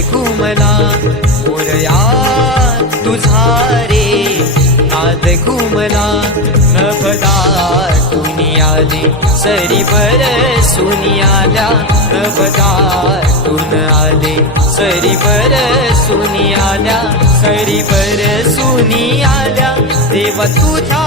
घुमला मोरया तुझा रे नाद घुमला नभदाटून आले सरी बरसून आल्या नभदाटून आले सरी बरसून आल्या सरी बरसून आल्या देवा तुझ्या